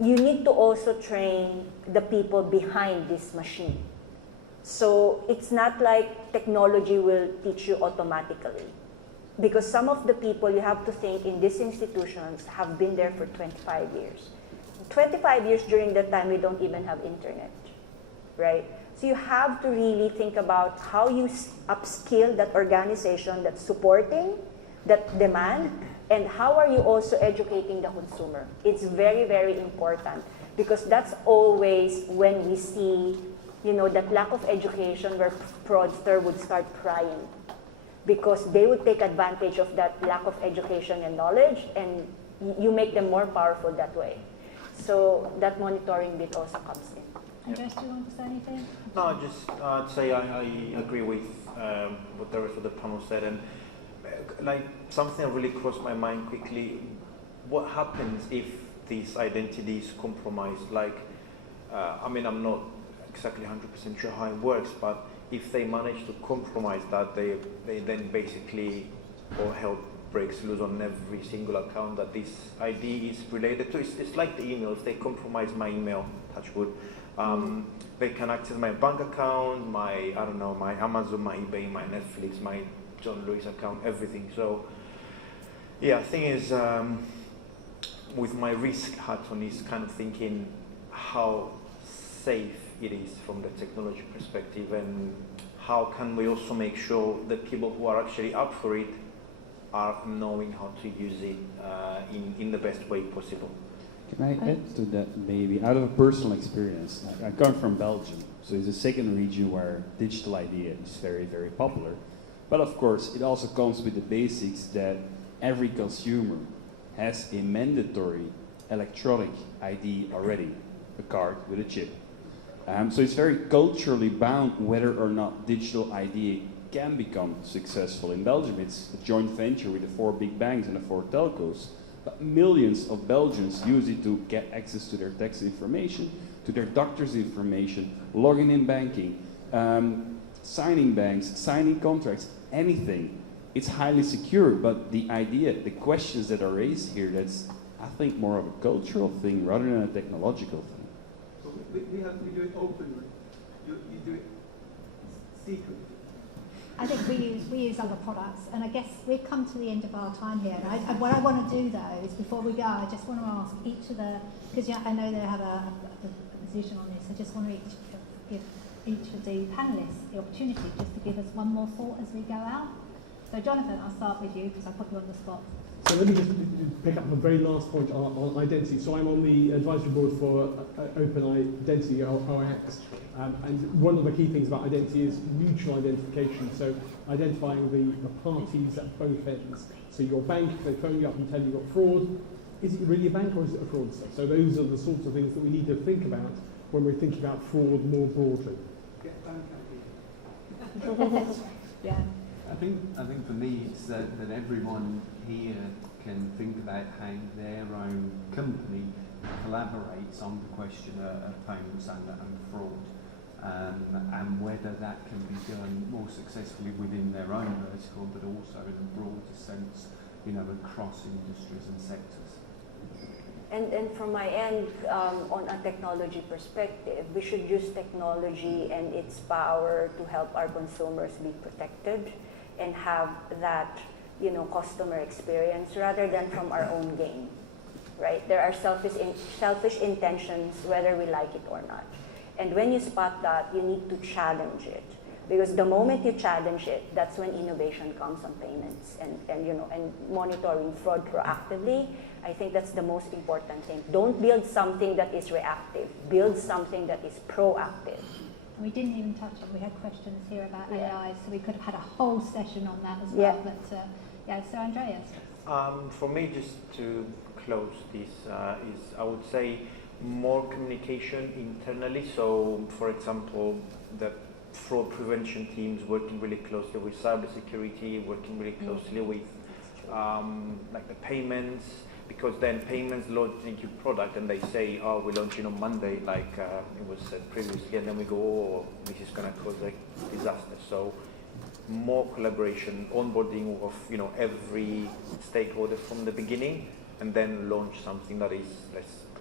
you need to also train the people behind this machine. So it's not like technology will teach you automatically. Because some of the people you have to think in these institutions have been there for 25 years. 25 years, during that time, we don't even have internet, right? So you have to really think about how you upskill that organization that's supporting that demand, and how are you also educating the consumer. It's very, very important, because that's always when we see, that lack of education where fraudster would start prying, because they would take advantage of that lack of education and knowledge, and you make them more powerful that way. So that monitoring bit also comes in. Andres, do you want to say anything? No, I'd say I agree with what the rest of the panel said, and something that really crossed my mind quickly. What happens if this identity is compromised? I'm not exactly 100% sure how it works, but if they manage to compromise that, they then basically, or help breaks loose on every single account that this ID is related to. It's like the emails. They compromise my email, touch wood. They can access my bank account, my Amazon, my eBay, my Netflix, my John Lewis account, everything. So, yeah, the thing is, with my risk hat on, is kind of thinking how safe it is from the technology perspective, and how can we also make sure that people who are actually up for it are knowing how to use it in the best way possible. Can I add to that maybe? Out of a personal experience, I come from Belgium, so it's a second region where digital ID is very, very popular. But of course, it also comes with the basics that every consumer has a mandatory electronic ID already, a card with a chip. So it's very culturally bound whether or not digital ID can become successful. In Belgium, it's a joint venture with the 4 big banks and the 4 telcos. But millions of Belgians use it to get access to their tax information, to their doctor's information, logging in banking, signing banks, signing contracts, anything. It's highly secure, but the idea, the questions that are raised here, that's, I think, more of a cultural thing rather than a technological thing. So we do it openly. You do it secretly. I think we use other products, and I guess we've come to the end of our time here. And what I want to do, though, is before we go, I just want to ask each of the, because I know they have a position on this, I just want to give each of the panellists the opportunity just to give us one more thought as we go out. So Jonathan, I'll start with you because I put you on the spot. So let me just pick up the very last point on identity. So I'm on the advisory board for Open Identity, OIX. And one of the key things about identity is mutual identification. So identifying the parties at both ends. So your bank, they phone you up and tell you you've got fraud. Is it really a bank or is it a fraudster? So those are the sorts of things that we need to think about when we're thinking about fraud more broadly. Yeah. I think for me it's that everyone here can think about how their own company collaborates on the question of payments and fraud, and whether that can be done more successfully within their own vertical, but also in a broader sense, across industries and sectors. And from my end, on a technology perspective, we should use technology and its power to help our consumers be protected and have that, customer experience rather than from our own gain, right? There are selfish intentions whether we like it or not. And when you spot that, you need to challenge it. Because the moment you challenge it, that's when innovation comes on payments and monitoring fraud proactively. I think that's the most important thing. Don't build something that is reactive. Build something that is proactive. We didn't even touch on, we had questions here about AI, so we could have had a whole session on that as well. But so Andreas. For me, just to close this, is I would say more communication internally. So, for example, the fraud prevention teams working really closely with cybersecurity, working really closely with like the payments, because then payments launch a new product and they say, oh, we're launching on Monday, like it was said previously, and then we go, oh, this is going to cause a disaster. So more collaboration, onboarding of every stakeholder from the beginning, and then launch something that is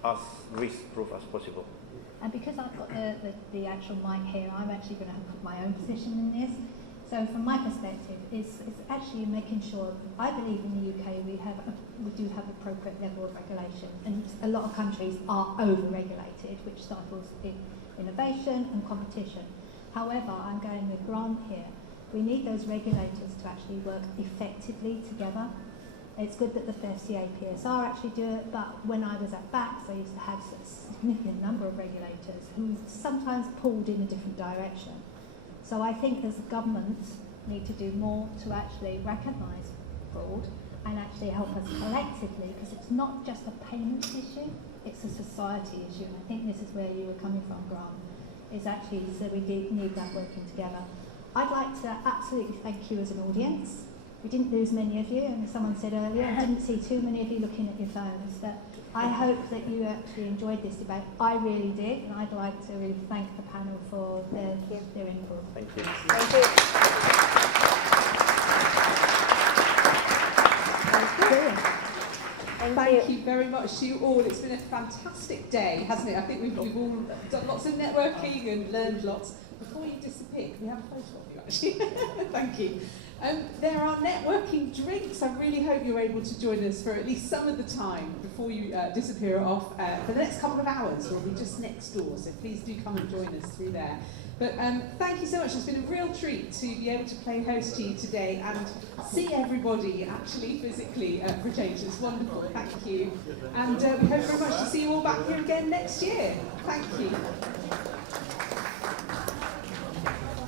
as risk-proof as possible. And because I've got the actual mic here, I'm actually going to put my own position in this. So from my perspective, it's actually making sure, I believe in the UK we do have appropriate level of regulation, and a lot of countries are over-regulated, which stifles innovation and competition. However, I'm going with Grant here. We need those regulators to actually work effectively together. It's good that the FCA PSR actually do it, but when I was at BACS, I used to have a significant number of regulators who sometimes pulled in a different direction. So I think as governments need to do more to actually recognise fraud and actually help us collectively, because it's not just a payments issue, it's a society issue. And I think this is where you were coming from, Grant, is actually, so we need that working together. I'd like to absolutely thank you as an audience. We didn't lose many of you, and as someone said earlier, I didn't see too many of you looking at your phones. But I hope that you actually enjoyed this debate. I really did, and I'd like to really thank the panel for their input. Thank you. Thank you. much to you all. It's been a fantastic day, hasn't it? I think we've all done lots of networking and learned lots. Before you disappear, can we have a photo of you, actually? Thank you. There are networking drinks. I really hope you're able to join us for at least some of the time before you disappear off for the next couple of hours. We'll be just next door, so please do come and join us through there. But thank you so much. It's been a real treat to be able to play host to you today and see everybody actually physically for a change. It's wonderful. Thank you. And we hope very much to see you all back here again next year. Thank you.